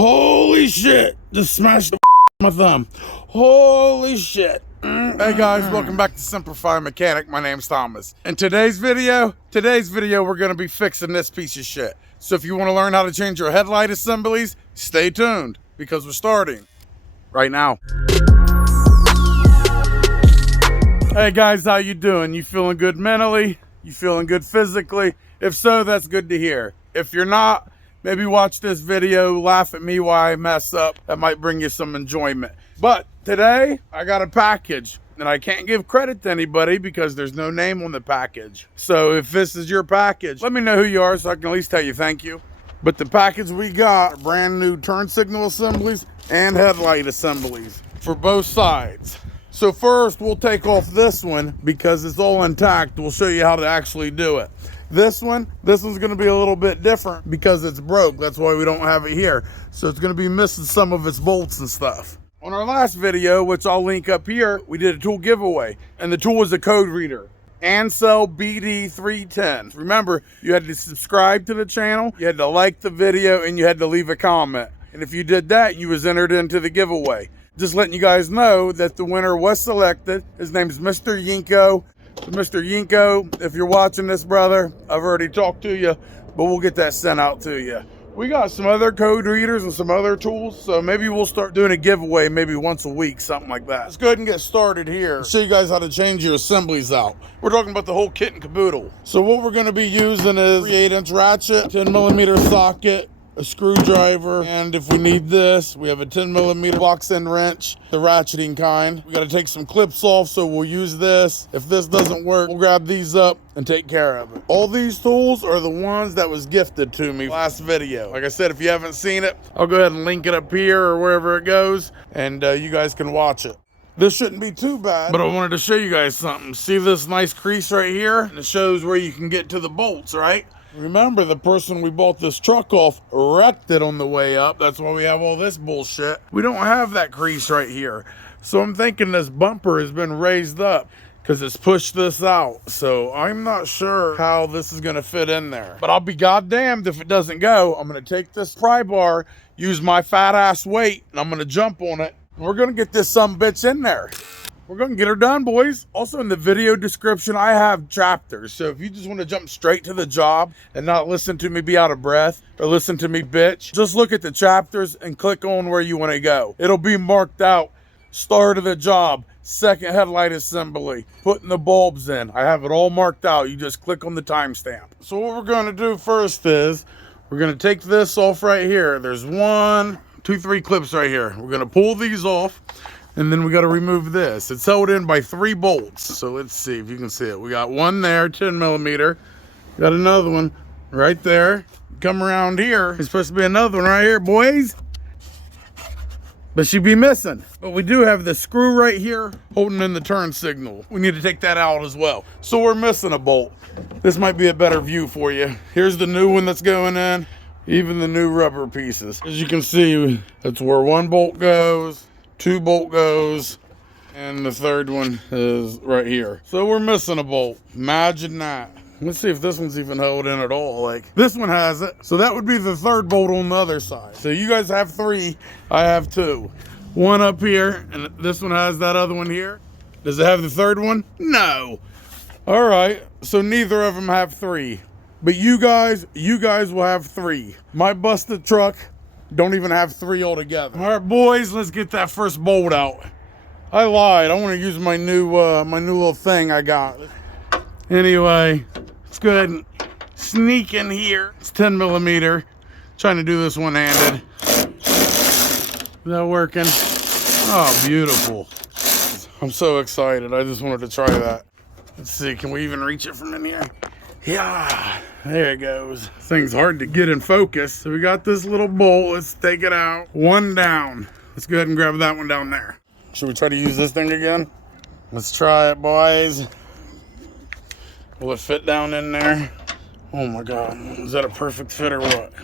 Holy shit. Just smashed the my thumb. Holy shit. Hey guys, welcome back to Semper Mechanic. My name's Thomas. In today's video, we're gonna be fixing this piece of shit. So if you wanna learn how to change your headlight assemblies, stay tuned because we're starting right now. Hey guys, how you doing? You feeling good mentally? You feeling good physically? If so, that's good to hear. If you're not, maybe watch this video, laugh at me while I mess up. That might bring you some enjoyment. But today, I got a package, and I can't give credit to anybody because there's no name on the package. So if this is your package, let me know who you are so I can at least tell you thank you. But the package we got are brand new turn signal assemblies and headlight assemblies for both sides. So first, we'll take off this one because it's all intact. We'll show you how to actually do it. This one's gonna be a little bit different because it's broke. That's why we don't have it here. So it's gonna be missing some of its bolts and stuff. On our last video, which I'll link up here, we did a tool giveaway, and the tool was a code reader. Ansel BD310. Remember, you had to subscribe to the channel, you had to like the video, and you had to leave a comment. And if you did that, you was entered into the giveaway. Just letting you guys know that the winner was selected. His name is Mr. Yinko. So Mr. Yinko, if you're watching this, brother, I've already talked to you, but we'll get that sent out to you. We got some other code readers and some other tools, so maybe we'll start doing a giveaway maybe once a week, something like that. Let's go ahead and get started here. I'll show you guys how to change your assemblies out. We're talking about the whole kit and caboodle. So what we're gonna be using is 3/8" ratchet, 10mm socket, a screwdriver, and if we need this, we have a 10mm box end wrench, the ratcheting kind. We got to take some clips off, so we'll use this. If this doesn't work, we'll grab these up and take care of it. All these tools are the ones that was gifted to me last video. Like I said, if you haven't seen it, I'll go ahead and link it up here or wherever it goes, and you guys can watch it. This shouldn't be too bad, but I wanted to show you guys something. See this nice crease right here? And it shows where you can get to the bolts, right? Remember, the person we bought this truck off wrecked it on the way up. That's why we have all this bullshit. We don't have that crease right here. So I'm thinking this bumper has been raised up because it's pushed this out. So I'm not sure how this is gonna fit in there. But I'll be goddamned if it doesn't go. I'm gonna take this pry bar, use my fat ass weight, and I'm gonna jump on it. And we're gonna get this sumbitch in there. We're gonna get her done, boys. Also in the video description, I have chapters. So if you just wanna jump straight to the job and not listen to me be out of breath or listen to me bitch, just look at the chapters and click on where you wanna go. It'll be marked out, start of the job, second headlight assembly, putting the bulbs in. I have it all marked out. You just click on the timestamp. So what we're gonna do first is, we're gonna take this off right here. There's 1, 2, 3 clips right here. We're gonna pull these off. And then we got to remove this. It's held in by 3 bolts. So let's see if you can see it. We got one there, 10mm. Got another one right there. Come around here. There's supposed to be another one right here, boys. But she'd be missing. But we do have the screw right here holding in the turn signal. We need to take that out as well. So we're missing a bolt. This might be a better view for you. Here's the new one that's going in. Even the new rubber pieces. As you can see, that's where 1 bolt goes. 2 bolt goes, and the 3rd one is right here. So we're missing a bolt. Imagine that. Let's see if this one's even held in at all. Like, this one has it. So that would be the 3rd bolt on the other side. So you guys have 3, I have 2. One up here, and this one has that other one here. Does it have the 3rd one? No. All right, so neither of them have 3. But you guys will have 3. My busted truck don't even have 3 altogether. All right, boys, let's get that first bolt out. I lied. I want to use my new little thing I got. Anyway, let's go ahead and sneak in here. It's 10mm. Trying to do this one-handed. Is that working? Oh, beautiful. I'm so excited. I just wanted to try that. Let's see. Can we even reach it from in here? Yeah, there it goes. This thing's hard to get in focus. So we got this little bolt. Let's take it out. 1 down. Let's go ahead and grab that one down there. Should we try to use this thing again? Let's try it, boys. Will it fit down in there? Oh my God, is that a perfect fit or what?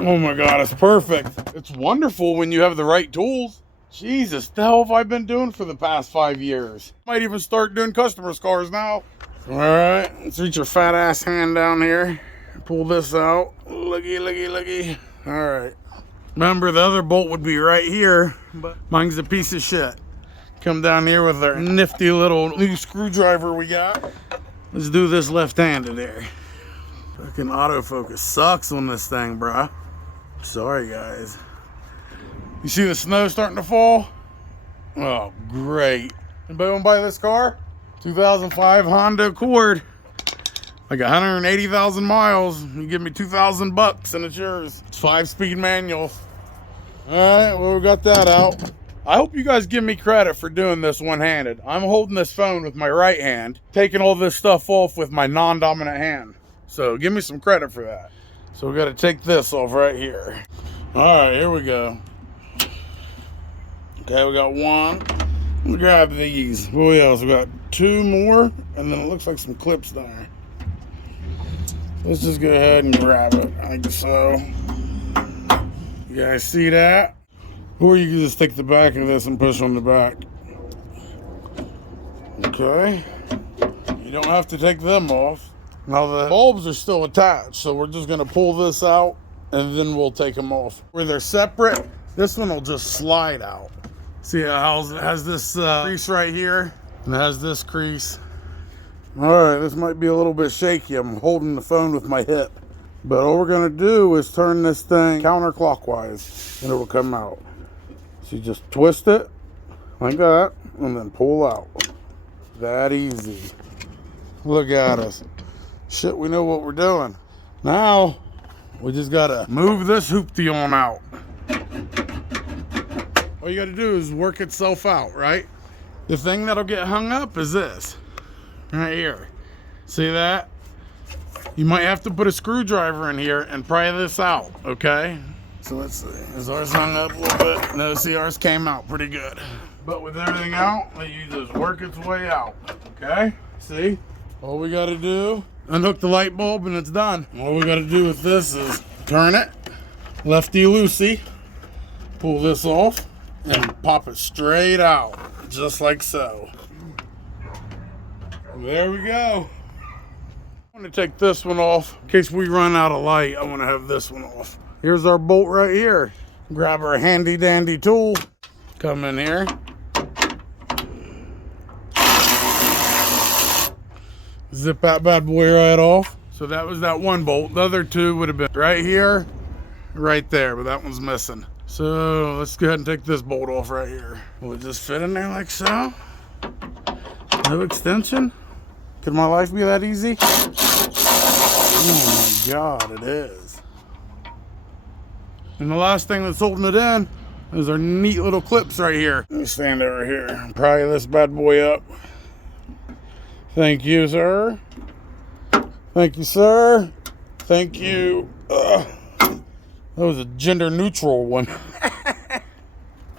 Oh my God, it's perfect. It's wonderful when you have the right tools. Jesus, the hell have I been doing for the past 5 years? Might even start doing customers' cars now. All right, let's reach your fat ass hand down here. Pull this out. Looky. All right. Remember, the other bolt would be right here, but mine's a piece of shit. Come down here with our nifty little new screwdriver we got. Let's do this left-handed here. Fucking autofocus sucks on this thing, bruh. Sorry, guys. You see the snow starting to fall? Oh, great. Anybody want to buy this car? 2005 Honda Accord. Like 180,000 miles. You give me 2,000 bucks and it's yours. It's 5-speed manual. All right, well, we got that out. I hope you guys give me credit for doing this one-handed. I'm holding this phone with my right hand, taking all this stuff off with my non-dominant hand. So give me some credit for that. So we got to take this off right here. All right, here we go. Okay, we got one. Let me grab these. What else? We got 2 more, and then it looks like some clips there. Let's just go ahead and grab it, like so. You guys see that? Or you can just take the back of this and push on the back. Okay. You don't have to take them off. Now the bulbs are still attached, so we're just gonna pull this out and then we'll take them off. Where they're separate, this one will just slide out. See how it has this crease right here, and it has this crease. All right, this might be a little bit shaky. I'm holding the phone with my hip. But all we're gonna do is turn this thing counterclockwise and it will come out. So you just twist it like that and then pull out. That easy. Look at us. Shit, we know what we're doing. Now, we just gotta move this hoopty on out. All you gotta do is work itself out, right? The thing that'll get hung up is this. Right here. See that? You might have to put a screwdriver in here and pry this out, okay? So let's see. Is ours hung up a little bit? No, see, ours came out pretty good. But with everything out, you just work its way out, okay? See? All we gotta do, unhook the light bulb and it's done. All we gotta do with this is turn it, lefty-loosey, pull this off, and pop it straight out, just like so. There we go. I'm gonna take this one off. In case we run out of light, I wanna have this one off. Here's our bolt right here. Grab our handy dandy tool. Come in here. Zip that bad boy right off. So that was that one bolt. The other 2 would have been right here, right there, but that one's missing. So let's go ahead and take this bolt off right here. Will it just fit in there like so? No extension? Could my life be that easy? Oh my God, it is. And the last thing that's holding it in is our neat little clips right here. Let me stand over here and pry this bad boy up. Thank you, sir. Thank you, sir. Thank you. That was a gender neutral one.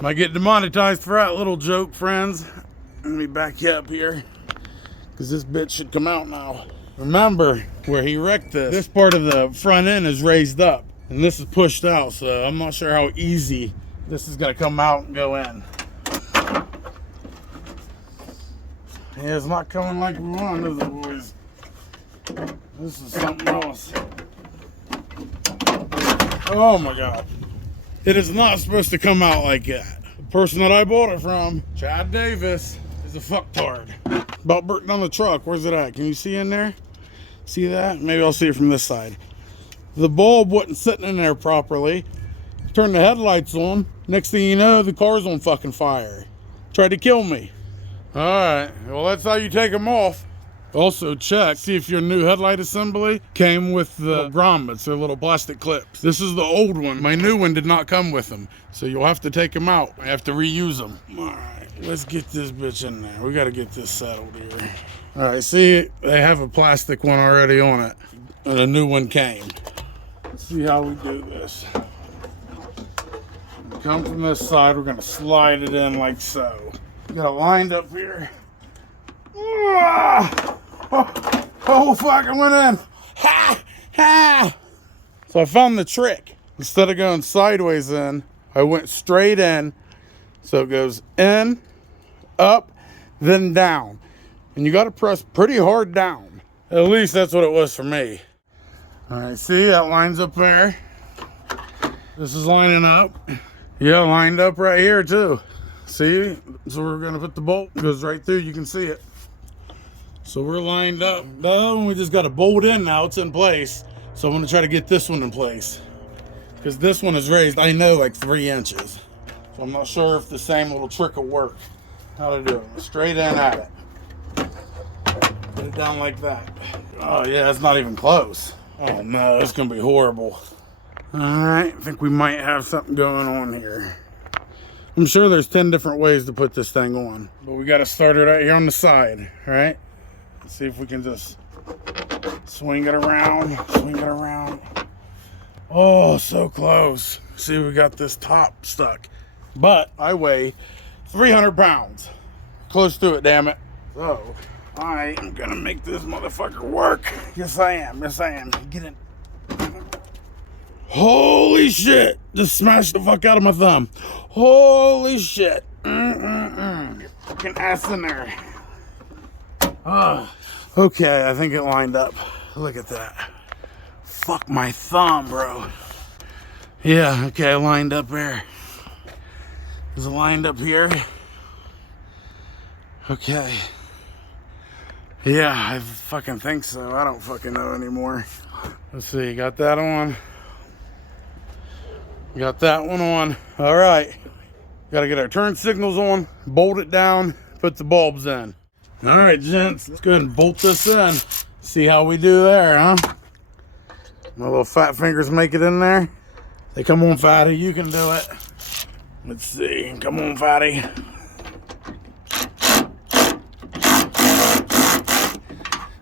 Might get demonetized for that little joke, friends. Let me back you up here, because this bit should come out now. Remember where he wrecked this part of the front end is raised up and this is pushed out, so I'm not sure how easy this is gonna come out and go in. Yeah, it's not coming like we want, is it, boys? This is something else. Oh my God. It is not supposed to come out like that. The person that I bought it from, Chad Davis, is a fucktard. About burnt down the truck. Where's it at? Can you see in there? See that? Maybe I'll see it from this side. The bulb wasn't sitting in there properly. Turned the headlights on. Next thing you know, the car's on fucking fire. Tried to kill me. All right. Well, that's how you take them off. Also check, see if your new headlight assembly came with the grommets, or little plastic clips. This is the old one. My new one did not come with them. So you'll have to take them out. I have to reuse them. All right, let's get this bitch in there. We got to get this settled here. All right, see, they have a plastic one already on it. And a new one came. Let's see how we do this. Come from this side, we're gonna slide it in like so. Got it lined up here. Oh, fuck, it went in. Ha! Ha! So I found the trick. Instead of going sideways in, I went straight in. So it goes in, up, then down. And you got to press pretty hard down. At least that's what it was for me. All right, see, that lines up there. This is lining up. Yeah, lined up right here too. See? So we're gonna put the bolt, goes right through, you can see it. So we're lined up. The other one we just got to bolt in now, it's in place. So I'm gonna try to get this one in place. Because this one is raised, I know, like 3 inches. So I'm not sure if the same little trick will work. How to do it, straight in at it. Put it down like that. Oh yeah, it's not even close. Oh no, it's gonna be horrible. All right, I think we might have something going on here. I'm sure there's 10 different ways to put this thing on, but we got to start it right here on the side, all right? Let's see if we can just swing it around, swing it around. Oh, so close. See, we got this top stuck, but I weigh 300 pounds. Close to it, damn it. So I am gonna make this motherfucker work. Yes, I am. Yes, I am. Get in. Holy shit! Just smashed the fuck out of my thumb. Holy shit! Get fucking ass in there. Okay, I think it lined up. Look at that. Fuck my thumb, bro. Yeah, okay, lined up there. Is it lined up here? Okay. Yeah, I fucking think so. I don't fucking know anymore. Let's see, got that on. Got that one on. All right. Got to get our turn signals on, bolt it down, put the bulbs in. All right, gents, let's go ahead and bolt this in. See how we do there, huh? My little fat fingers make it in there. They come on, fatty, you can do it. Let's see, come on, fatty.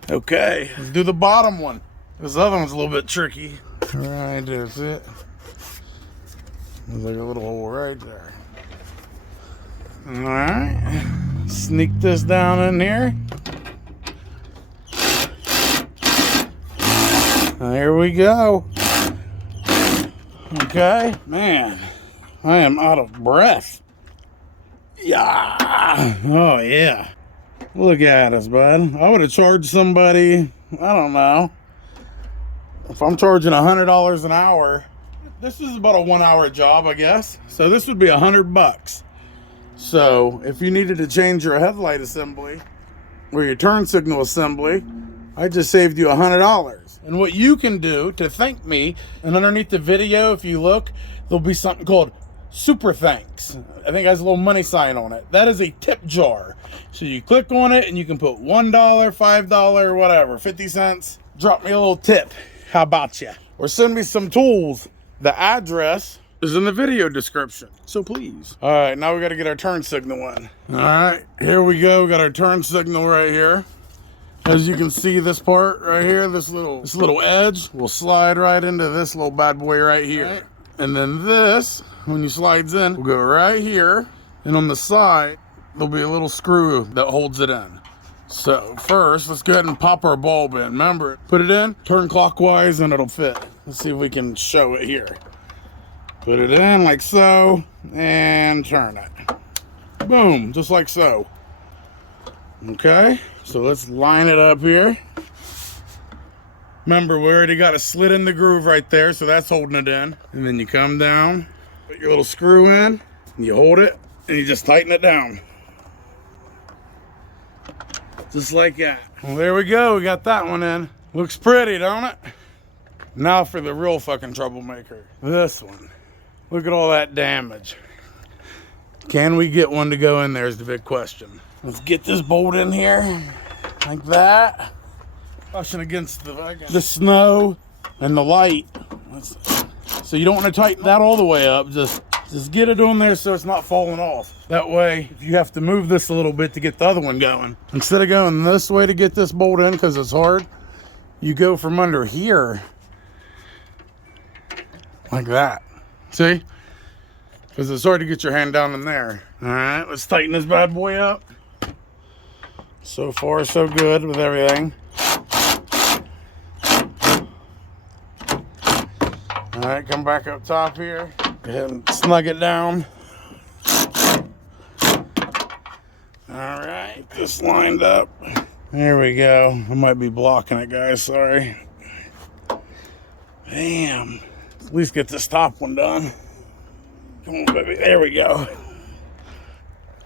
Okay, let's do the bottom one. This other one's a little bit tricky. All right, that's it. There's like a little hole right there. All right, sneak this down in here. There we go. Okay, man, I am out of breath. Yeah, oh yeah. Look at us, bud. I would have charged somebody, I don't know. If I'm charging $100 an hour, this is about a 1 hour job, I guess. So this would be $100. So if you needed to change your headlight assembly or your turn signal assembly, I just saved you $100. And what you can do to thank me, and underneath the video, if you look, there'll be something called Super Thanks. I think it has a little money sign on it. That is a tip jar. So you click on it and you can put $1, $5, whatever, 50 cents. Drop me a little tip. How about you? Or send me some tools. The address is in the video description, so please. All right, now we got to get our turn signal in. All right, here we go. We got our turn signal right here. As you can see, this part right here, this little edge will slide right into this little bad boy right here. Right. And then this, when you slides in, will go right here. And on the side, there'll be a little screw that holds it in. So first, let's go ahead and pop our bulb in. Remember, put it in, turn clockwise, and it'll fit. Let's see if we can show it here. Put it in like so, and turn it. Boom, just like so. Okay, so let's line it up here. Remember, we already got a slit in the groove right there, so that's holding it in. And then you come down, put your little screw in, and you hold it, and you just tighten it down. Just like that. Well, there we go, we got that one in. Looks pretty, don't it? Now for the real fucking troublemaker. This one. Look at all that damage. Can we get one to go in there is the big question. Let's get this bolt in here, like that. Pushing against the snow and the light. So you don't want to tighten that all the way up. Just get it on there so it's not falling off. That way, if you have to move this a little bit to get the other one going, instead of going this way to get this bolt in because it's hard, you go from under here, like that. See? Because it's hard to get your hand down in there. All right, let's tighten this bad boy up. So far, so good with everything. All right, come back up top here. Go ahead and snug it down. All right, just lined up. There we go. I might be blocking it, guys, sorry. Bam. At least get this top one done. Come on, baby. There we go.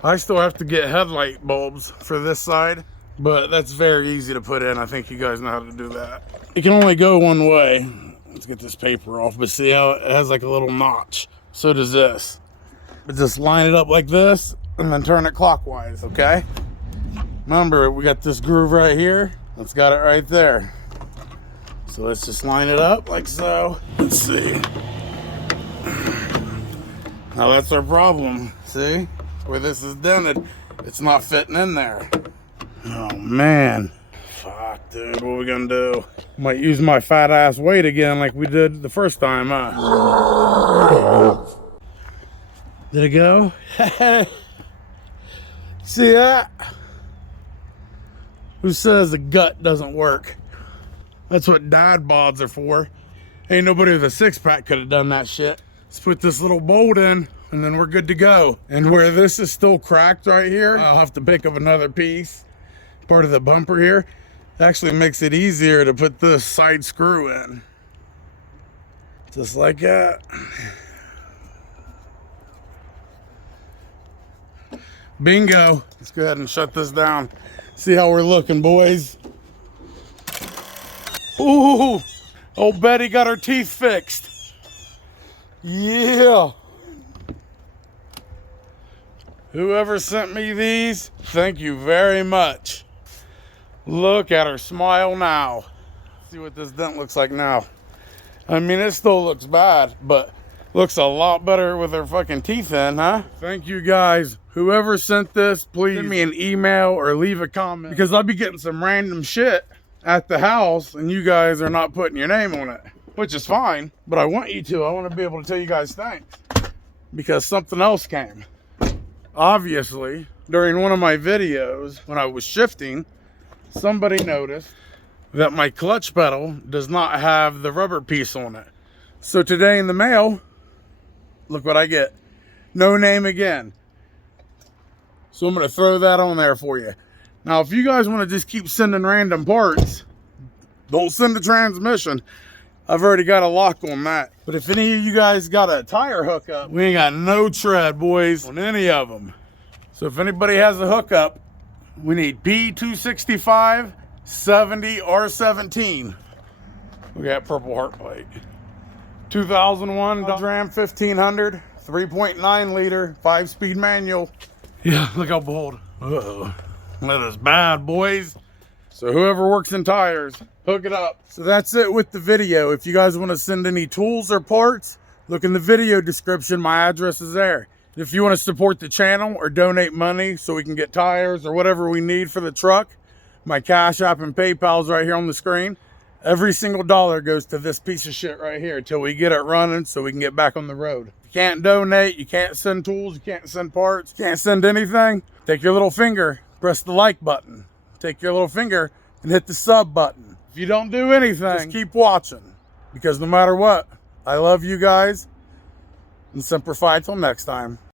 I still have to get headlight bulbs for this side, but that's very easy to put in. I think you guys know how to do that. It can only go one way. Let's get this paper off, but see how it has like a little notch? So does this. But just line it up like this and then turn it clockwise, okay? Remember, we got this groove right here. Let's got it right there. So let's just line it up like so. Let's see. Now that's our problem. See? Where this is dented, it's not fitting in there. Oh man. Fuck, dude, what are we gonna do? Might use my fat ass weight again like we did the first time, huh? Did it go? See that? Who says the gut doesn't work? That's what dad bods are for. Ain't nobody with a six-pack could have done that shit. Let's put this little bolt in, and then we're good to go. And where this is still cracked right here, I'll have to pick up another piece. Part of the bumper here. It actually makes it easier to put this side screw in. Just like that. Bingo. Let's go ahead and shut this down. See how we're looking, boys. Ooh, old Betty got her teeth fixed. Yeah. Whoever sent me these, thank you very much. Look at her smile now. See what this dent looks like now. I mean, it still looks bad, but looks a lot better with her fucking teeth in, huh? Thank you guys. Whoever sent this, please send me an email or leave a comment, because I'll be getting some random shit at the house and you guys are not putting your name on it, which is fine, but I want you to. I want to be able to tell you guys thanks because something else came. Obviously, during one of my videos when I was shifting, somebody noticed that my clutch pedal does not have the rubber piece on it. So today in the mail, look what I get. No name again. So I'm going to throw that on there for you. Now, if you guys want to just keep sending random parts, don't send the transmission. I've already got a lock on that. But if any of you guys got a tire hookup, we ain't got no tread, boys, on any of them. So if anybody has a hookup, we need P265 70 R17. We got purple heart plate. 2001 Dodge Ram 1500, 3.9 liter, 5-speed manual. Yeah, look how bold. Uh-oh. That is bad, boys. So whoever works in tires, hook it up. So that's it with the video. If you guys want to send any tools or parts, look in the video description. My address is there. If you want to support the channel or donate money so we can get tires or whatever we need for the truck, my Cash App and PayPal's right here on the screen. Every single dollar goes to this piece of shit right here until we get it running so we can get back on the road. You can't donate, you can't send tools, you can't send parts, you can't send anything. Take your little finger, press the like button. Take your little finger and hit the sub button. If you don't do anything, just keep watching. Because no matter what, I love you guys. And Semper Fi till next time.